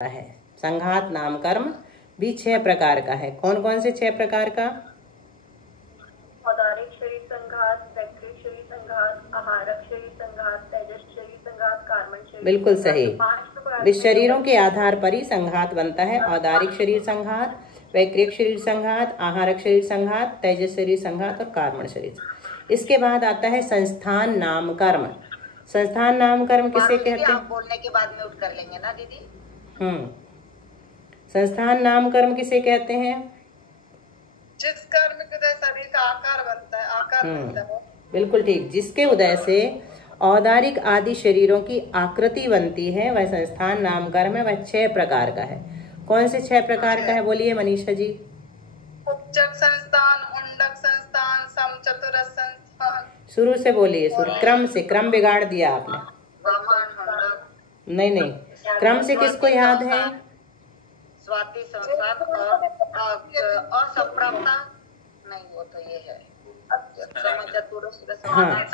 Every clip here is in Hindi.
है। संघात नाम कर्म भी 6 प्रकार का है। कौन कौन से 6 प्रकार का? औदारिक शरीर संघात, वैक्रिक शरीर संघात, आहारक शरीर संघात, तेजस शरीर संघात, कार्मण शरीर। बिल्कुल सही। इस शरीरों के आधार पर ही संघात बनता है। औदारिक शरीर संघात, वैक्रिक शरीर संघात, आहारक शरीर संघात, तेजस शरीर संघात और कार्मण शरीर। इसके बाद आता है संस्थान नाम कर्म। संस्थान नाम कर्म किसे कहते हैं? आप बोलने के बाद म्यूट कर लेंगे ना दीदी। संस्थान नाम कर्म किसे कहते हैं? जिस कर्म के उदय शरीर का आकार बनता है, आकार बनता है। बिल्कुल ठीक। जिसके उदय से औदारिक आदि शरीरों की आकृति बनती है वह संस्थान नाम कर्म है। वह 6 प्रकार का है। कौन से 6 प्रकार का है बोलिए मनीषा जी? उपचक संस्थान, उंडक संस्थान, समचतुरस संस्थान। शुरू से बोलिए, क्रम से। क्रम बिगाड़ दिया आपने। नहीं, क्रम से किसको याद है? स्वाति संस्थान और संप्राप्ता नहीं, वो तो ये है। हाँ,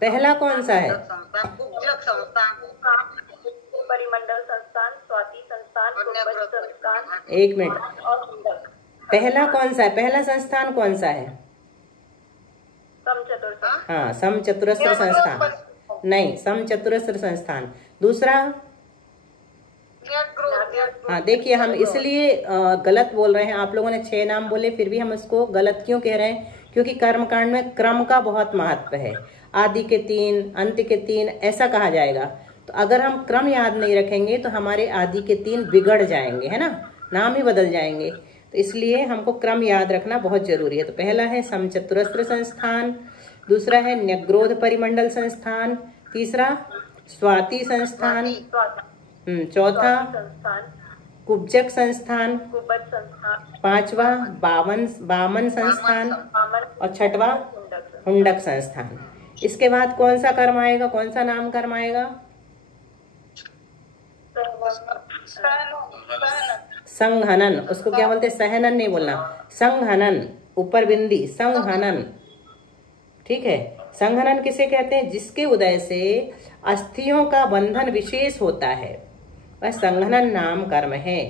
पहला कौन सा है? उपजक संस्थान, परिमंडल संस्थान, स्वाति संस्थान, एक मिनट। पहला कौन सा है? पहला संस्थान कौन सा है? हाँ, समचतुरस्र संस्थान। नहीं, समचतुरस्र संस्थान। दूसरा? हाँ, देखिए हम इसलिए गलत बोल रहे हैं। आप लोगों ने 6 नाम बोले, फिर भी हम इसको गलत क्यों कह रहे हैं? क्योंकि कर्मकांड में क्रम का बहुत महत्व है। आदि के 3, अंत के 3 ऐसा कहा जाएगा। तो अगर हम क्रम याद नहीं रखेंगे तो हमारे आदि के 3 बिगड़ जाएंगे, है ना, नाम ही बदल जाएंगे। तो इसलिए हमको क्रम याद रखना बहुत जरूरी है। तो पहला है समचतुरस्र संस्थान, दूसरा है न्यग्रोध परिमंडल संस्थान, तीसरा स्वाति संस्थान, चौथा कुब्जक संस्थान, पांचवा वामन संस्थान और छठवा हुंडक संस्थान। इसके बाद कौन सा कर्म आएगा? कौन सा नाम कर्म आएगा? संघनन। उसको क्या बोलते हैं? सहनन नहीं बोलना, संघनन। ऊपर बिंदी, संघनन। ठीक है। संघनन किसे कहते हैं? जिसके उदय से अस्थियों का बंधन विशेष होता है वह संघनन नाम कर्म है।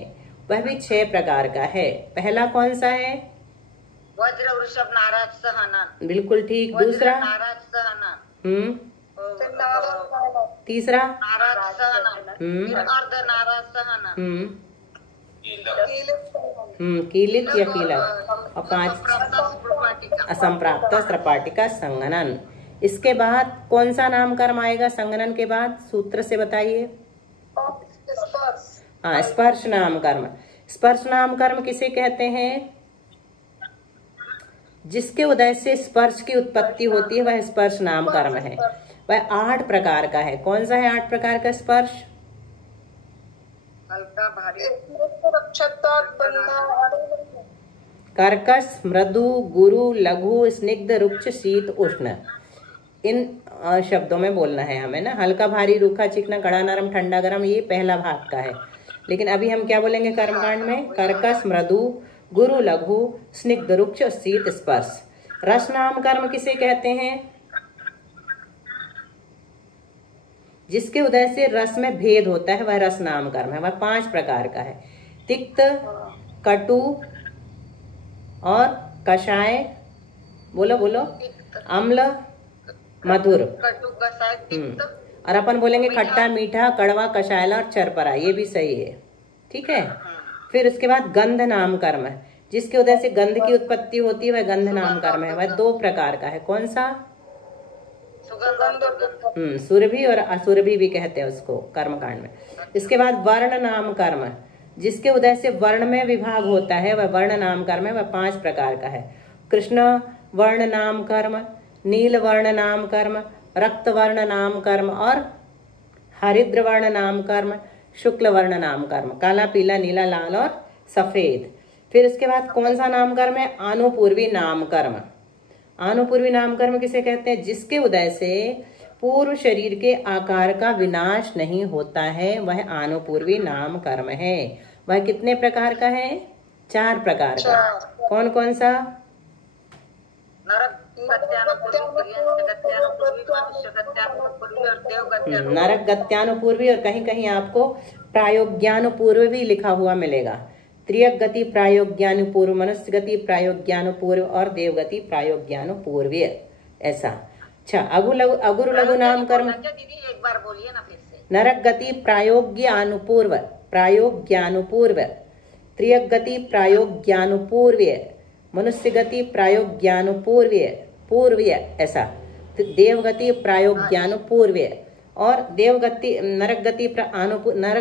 वह भी 6 प्रकार का है। पहला कौन सा है? वज्र वृषभ नाराज सहनन। बिल्कुल ठीक। दूसरा? नाराज सहनन। तीसरा? नाराज सहनन। अर्ध नाराज सहनन। कीलित या कीलक। और 5 असंप्राप्त स्त्रपाटिका संघनन। इसके बाद कौन सा नाम कर्म आएगा? संघनन के बाद सूत्र से बताइए। हाँ, स्पर्श नाम कर्म। स्पर्श नाम कर्म किसे कहते हैं? जिसके उदय से स्पर्श की उत्पत्ति होती है वह स्पर्श नाम कर्म है। वह 8 प्रकार का है। कौन सा है 8 प्रकार का स्पर्श? हल्का भारी, कर्कश, मृदु, गुरु, लघु, स्निग्ध, रुक्ष, शीत, उष्ण। इन शब्दों में बोलना है हमें ना। हल्का भारी, रूखा चिकना, कड़ा नरम, ठंडा गरम, ये पहला भाग का है। लेकिन अभी हम क्या बोलेंगे कर्मकांड में? कर्कश, मृदु, गुरु, लघु, स्निग्ध, रुक्ष, शीत, स्पर्श। रस नाम कर्म किसे कहते हैं? जिसके उदय से रस में भेद होता है वह रस नाम कर्म है। वह 5 प्रकार का है। तिक्त, कटु और कषाय, बोलो बोलो, अम्ल, मधुर। और अपन बोलेंगे खट्टा, मीठा, कड़वा, कषायला और चरपरा। ये भी सही है। ठीक है। फिर उसके बाद गंध नाम कर्म है। जिसके उदय से गंध की उत्पत्ति होती है वह गंध नाम कर्म है। वह 2 प्रकार का है। कौन सा? सुरभि और असुरभि भी कहते हैं उसको कर्मकांड में। इसके बाद वर्ण नाम कर्म। जिसके उदय से वर्ण में विभाग होता है वह वर्ण नाम कर्म है। वह 5 प्रकार का है। कृष्ण वर्ण नाम कर्म, नील वर्ण नाम कर्म, रक्त वर्ण नाम कर्म और हरिद्र वर्ण नाम कर्म, शुक्ल वर्ण नाम कर्म। काला, पीला, नीला, लाल और सफेद। फिर उसके बाद कौन सा नाम कर्म है? आनुपूर्वी नाम कर्म। आनुपूर्वी नाम कर्म किसे कहते हैं? जिसके उदय से पूर्व शरीर के आकार का विनाश नहीं होता है वह आनुपूर्वी नाम कर्म है। वह कितने प्रकार का है? 4 प्रकार का। कौन कौन सा? नरक गत्यानुपूर्वी और कहीं कहीं आपको प्रायोग्यानुपूर्व भी लिखा हुआ मिलेगा। त्रियक गति प्रायोग्यानुपूर्व, मनुष्य गति प्रायोग्यानुपूर्व और देवगति प्रायोग्यानुपूर्वीय, ऐसा। अच्छा, अगुरु लघु नाम कर्म। दीदी एक बार बोलिए ना फिर से। नरक गति प्रायोग्यानुपूर्व, प्रायोग्यानुपूर्व, त्रियक गति प्रायोग्यानुपूर्वीय, मनुष्य गति प्रायोग्यानुपूर्वीय, पूर्वीय, ऐसा। देवगति प्रायोग्यानुपूर्वीय और देवगति नरक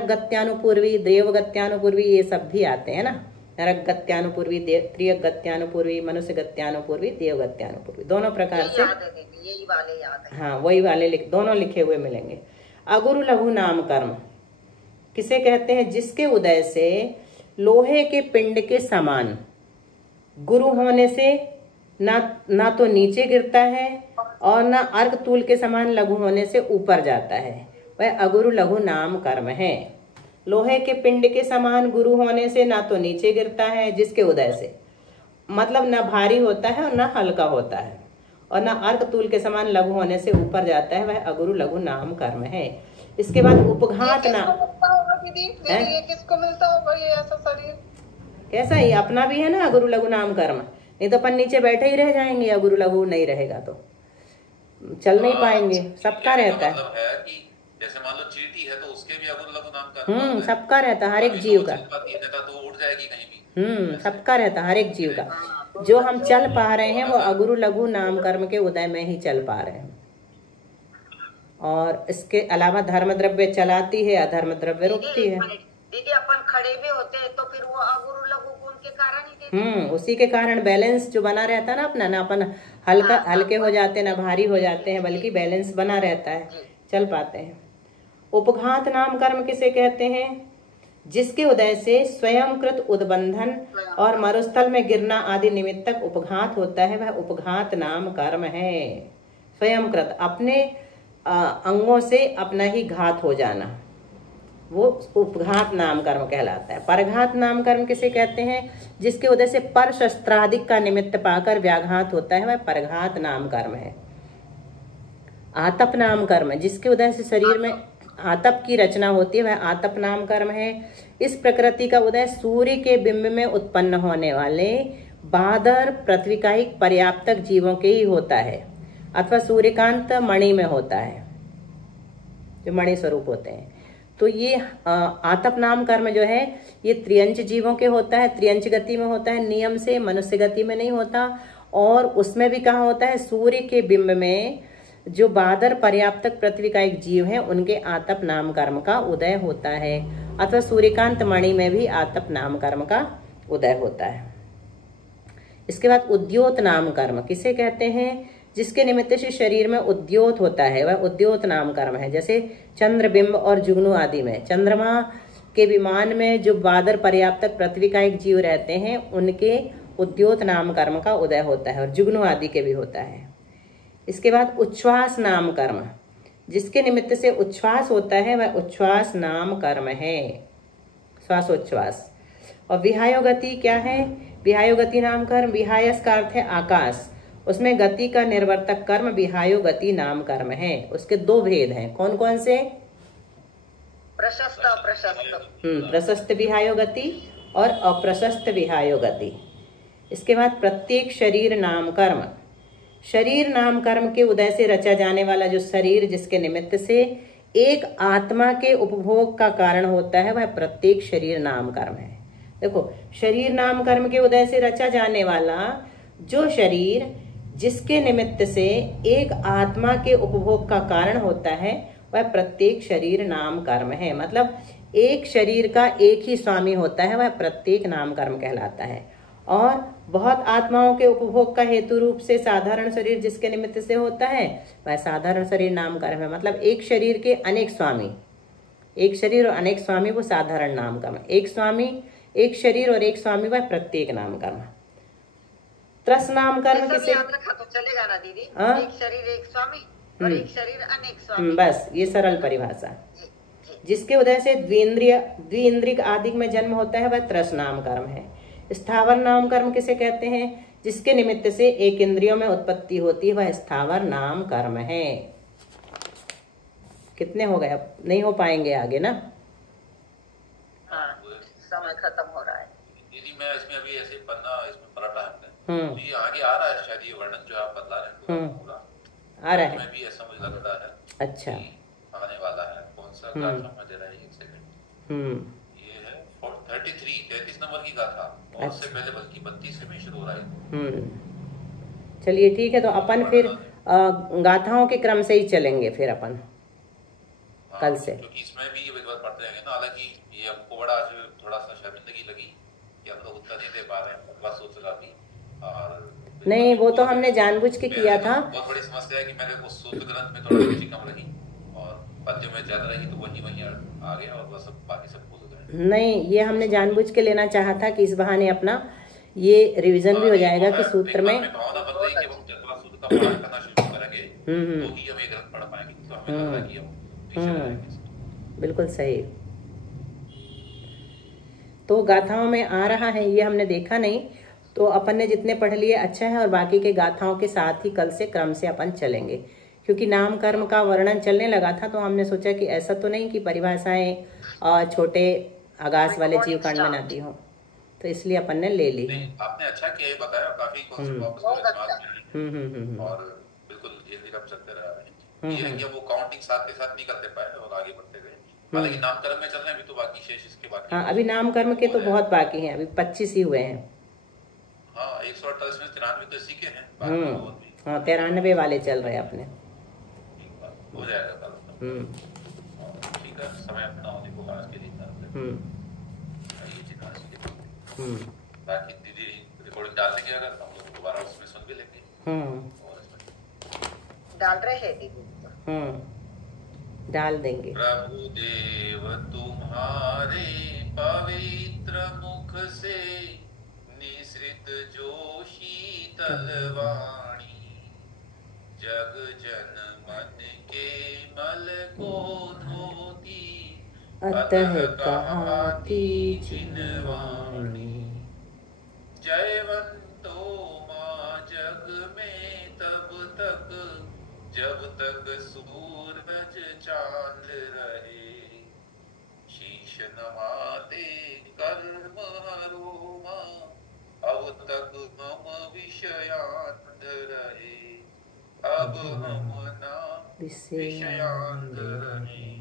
गत्यानुपूर्वी, देवगत्यानुपूर्वी, ये सब भी आते हैं ना। नरक गत्यानुपूर्वी, त्रियक गत्यानुपूर्वी, मनुष्य गत्यानुपूर्वी, देवगत्यानुपूर्वी, दोनों प्रकार से। यही वाले याद है। हाँ, वही वाले दोनों लिखे हुए मिलेंगे। अगुरु लघु नाम कर्म किसे कहते हैं? जिसके उदय से लोहे के पिंड के समान गुरु होने से ना तो नीचे गिरता है और ना अर्घ तूल के समान लघु होने से ऊपर जाता है, वह अगुरु लघु नाम कर्म है। लोहे के पिंड के समान गुरु होने से ना तो नीचे गिरता है, जिसके उदय से मतलब ना भारी होता है और ना हल्का होता है, और ना अर्घ तूल के समान लघु होने से ऊपर जाता है, वह अगुरु लघु नाम कर्म है। इसके बाद उपघात नाम। ये किसको मिलता होगा ये ऐसा शरीर? कैसा? ही अपना भी है ना अगुरु लघु नाम कर्म, नहीं तो अपन नीचे बैठे ही रह जाएंगे। अगुरु लघु नहीं रहेगा तो चल नहीं पाएंगे। सबका रहता है कि जैसे मान लो चींटी है तो उसके भी अगुरु लघु नाम कर्म सबका रहता है, हर एक जीव का। तो उठ जाएगी कहीं भी। सबका रहता है, हर एक जीव का। जो हम चल पा रहे हैं वो अगुरु लघु नाम कर्म के उदय में ही चल पा रहे हैं। और इसके अलावा धर्म द्रव्य चलाती है, अधर्म द्रव्य रोकती है। दीदी अपन खड़े भी होते हैं तो फिर वो अगुरु लघु गुण के कारण ही उसी के कारण बैलेंस जो बना रहता है ना अपना, ना अपन हल्के हो जाते हैं ना भारी हो जाते हैं, बल्कि बैलेंस बना रहता है, चल पाते हैं। उपघात नाम कर्म किसे कहते हैं? जिसके उदय से स्वयंकृत उद्बंधन और मरुस्थल में गिरना आदि निमित्तक उपघात होता है, वह उपघात नाम कर्म है। स्वयंकृत, अपने अंगों से अपना ही घात हो जाना, वो उपघात नाम कर्म कहलाता है। परघात नाम कर्म किसे कहते हैं? जिसके उदय से पर शस्त्रादिक का निमित्त पाकर व्याघात होता है, वह परघात नाम कर्म है। आतप नाम कर्म, जिसके उदय से शरीर में आतप की रचना होती है, वह आतप नाम कर्म है। इस प्रकृति का उदय सूर्य के बिंब में उत्पन्न होने वाले बादर पृथ्वीकायिक पर्याप्तक जीवों के ही होता है, अथवा सूर्यकांत मणि में होता है, जो मणि स्वरूप होते हैं। तो ये आतप नाम कर्म जो है ये त्रियंच जीवों के होता है, त्रियंच गति में होता है नियम से, मनुष्य गति में नहीं होता। और उसमें भी कहाँ होता है? सूर्य के बिंब में जो बादर पर्याप्तक पृथ्वी का एक जीव है उनके आतप नाम कर्म का उदय होता है, अथवा सूर्यकांत मणि में भी आतप नाम कर्म का उदय होता है। इसके बाद उद्योत नाम कर्म किसे कहते हैं? जिसके निमित्त से शरीर में उद्योत होता है, वह उद्योत नाम कर्म है। जैसे चंद्रबिंब और जुगनू आदि में, चंद्रमा के विमान में जो बादर पर्याप्तक पृथ्वी का एक जीव रहते हैं उनके उद्योत नाम कर्म का उदय होता है, और जुगनू आदि के भी होता है। इसके बाद उच्छ्वास नाम कर्म, जिसके निमित्त से उच्छ्वास होता है वह उच्छ्वास नाम कर्म है, श्वासोच्छ्वास। और विहायोगति क्या है? विहायोगति नाम कर्म, विहायस का अर्थ है आकाश, उसमें गति का निर्वर्तक कर्म विहायोगति नाम कर्म है। उसके दो भेद हैं, कौन कौन से? प्रशस्त अप्रशस्त। प्रशस्त विहायोगति और अप्रशस्त विहायोगति। इसके बाद प्रत्येक शरीर नाम कर्म, शरीर नाम कर्म के उदय से रचा जाने वाला जो शरीर जिसके निमित्त से एक आत्मा के उपभोग का कारण होता है वह प्रत्येक शरीर नाम कर्म है। देखो, शरीर नाम कर्म के उदय से रचा जाने वाला जो शरीर जिसके निमित्त से एक आत्मा के उपभोग का कारण होता है वह प्रत्येक शरीर नाम कर्म है। मतलब एक शरीर का एक ही स्वामी होता है, वह प्रत्येक नाम कर्म कहलाता है। और बहुत आत्माओं के उपभोग का हेतु रूप से साधारण शरीर जिसके निमित्त से होता है वह साधारण शरीर नाम कर्म है। मतलब एक शरीर के अनेक स्वामी, एक शरीर और अनेक स्वामी वो साधारण नाम कर्म। एक स्वामी, एक शरीर और एक स्वामी वह प्रत्येक नाम कर्म। त्रस नाम कर्म किसे? तो चलेगा ना दीदी? एक शरीर एक स्वामी और एक शरीर अनेक स्वामी। बस ये सरल परिभाषा। जिसके उदय से द्विइंद्रिय आदि में जन्म होता है वह त्रस नाम कर्म है। स्थावर नाम कर्म किसे कहते हैं? जिसके निमित्त से एक इंद्रियों में उत्पत्ति होती है, वह स्थावर नाम कर्म है। कितने हो गए? अब नहीं हो पाएंगे आगे ना। हाँ, समय खत्म हो रहा है। दीदी मैं इसमें अभी ऐसे पन्ना इसमें पलटा है, तो ये आगे आ रहा है शायद, ये वर्णन जो आप बता रहे हैं पूरा आ रहा है। मैं भी ऐसा मुझे लगता है। अच्छा, आने वाला है। कौन सा गाथा में दे रहा है? एक सेकंड। ये है 33 नंबर की गाथा, और उससे पहले बल्कि 32 में शुरू हो रहा है। चलिए ठीक है, तो अपन फिर गाथाओं के क्रम से ही चलेंगे फिर अपन कल से, क्योंकि इसमें भी ये बात पढ़ते रहेंगे ना। हालांकि ये हमको बड़ा आज थोड़ा सा शर्मिंदगी लगी कि हम लोग उत्तर नहीं दे पा रहे हैं, बस सोच रहा भी। और नहीं, वो तो हमने जानबूझ के किया था। बहुत बड़ी समस्या है कि मेरे उस सूत्र ग्रंथ में थोड़ा रुचि कम रही और पद्य में ज्यादा रही, तो वही आ गया और बस बाकी सब भूल गए। नहीं, ये हमने जानबूझ के लेना चाहा था कि इस बहाने अपना ये रिवीजन भी हो जाएगा कि सूत्र में भावना बन रही कि हम जब सूत्र का पाठ करना शुरू करेंगे तो ही हम ये ग्रंथ पढ़ पाएंगे। तो हमें लग रहा है कि हम बिल्कुल सही। तो गाथाओं में आ रहा है, ये हमने देखा नहीं, तो अपन ने जितने पढ़ लिए अच्छा है, और बाकी के गाथाओं के साथ ही कल से क्रम से अपन चलेंगे। क्योंकि नाम कर्म का वर्णन चलने लगा था, तो हमने सोचा कि ऐसा तो नहीं कि परिभाषाएं छोटे आगास वाले जीव कांड में ना दी हो, तो इसलिए अपन ने ले ली है। आपने अच्छा किया, ये बताया, काफी कॉन्सेप्ट वापस मेरे दिमाग में और बिल्कुल ये हम चलते रह रहे हैं। ये है कि वो काउंटिंग साथ के साथ नहीं करते पाए और आगे बढ़ते गए। हालांकि नामकर्म में चल रहे हैं अभी, तो बाकी शेष इसके बाकी। हाँ, अभी नामकर्म के तो बहुत बाकी हैं, अभी 25 ही हुए हैं। हाँ, 128 में 93 तो इसी के हैं। हाँ, 93 वाले चल रहे हैं अपने। हो जाएगा कल। ठीक है, समय अपना होने को आज के लिए बाकी दीदी रिकॉर्डिंग डाल देंगे, अगर हम लोग दोबारा उसमें सुन भी लेंगे। डाल रहे हैं दीदी? डाल देंगे। प्रभु देव तुम्हारे पवित्र मुख से निसृत जो शीतल वाणी, जग जन मन के मल को धोती, अतः कहाती जिनवाणी। जयवंतो माँ जग में तब तक, जब तक सूरज चांद रहे, शीश नमाते कर्म हरो माँ, अब तक हम विषयांत रहे, अब हम ना विषयांत रहे।